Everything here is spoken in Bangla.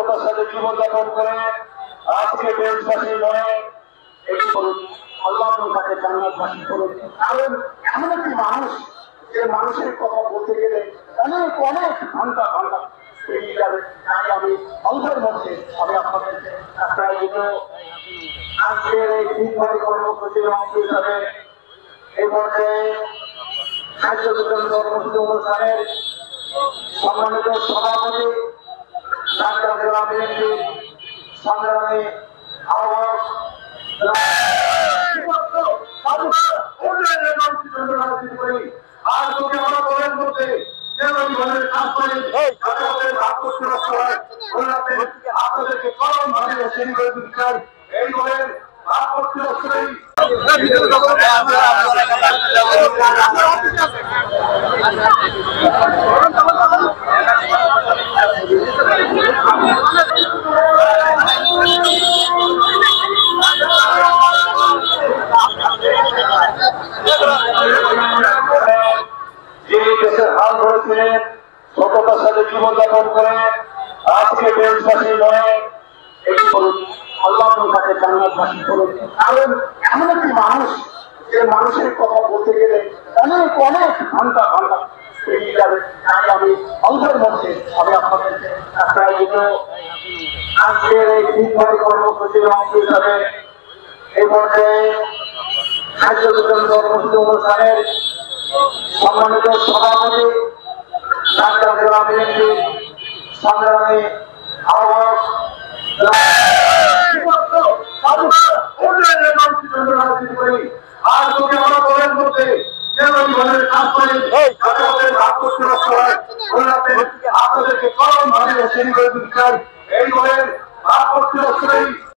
সততার সাথে জীবনযাপন করে আজকে দেশবাসী নয় একটু করুন, আল্লাহ তাকে জান্নাতবাসী করুন। কারণ এমন একটি মানুষ, যে মানুষের কথা বলতে গেলে অনেক অনেক ঘন্টা ঘন্টা পেরিয়ে যাবে। তাই আমি অল্পের মধ্যে আমি আপনাদেরকে একটা আজকের এই তিনবারী কর্মসূচির অংশ হিসাবে এই পর্যায়ে খাদ্য বিতরণ কর্মসূচি অনুষ্ঠানের সম্মানিত সভাপতি ডাক্তার জেলা বিএনপির সংগ্রামী আহ্বায়ক আর যদি আমরা দলের মধ্যে ধরনের কাজ করি তাদের ভাগ করতে নষ্ট হয়, আপনাদেরকে চরম ভাবে শ্রেণী করে দিতে চাই। এই দলের ভাগ করতে নষ্ট নেই। যিনি দেশের হাল ধরেছিলেন, সততার সাথে জীবনযাপন করে আজকে দেশবাসী নয় একটু করুন, আল্লাহ তাকে জান্নাতবাসী করুন। কারণ এমন একটি মানুষ, যে মানুষের কথা বলতে গেলে অনেক অনেক ঘন্টা ঘন্টা পেরিয়ে যাবে। তাই আমি অল্পের মধ্যে আমি আপনাদেরকে একটা আজকের এই তিনবারী কর্মসূচির অংশ হিসাবে এই পর্যায়ে খাদ্য বিতরণ কর্মসূচি অনুষ্ঠানের সম্মানিত সভাপতি ডাক্তার জেলা বিএনপির সংগ্রামী আহ্বায়ক আর যদি আমরা দলের মধ্যে ধরনের কাজ করি তাদের ভাগ করতে নষ্ট হয়, আপনাদেরকে চরম ভাবে শ্রেণী করে দিতে চাই। এই দলের ভাগ করতে নষ্ট নেই।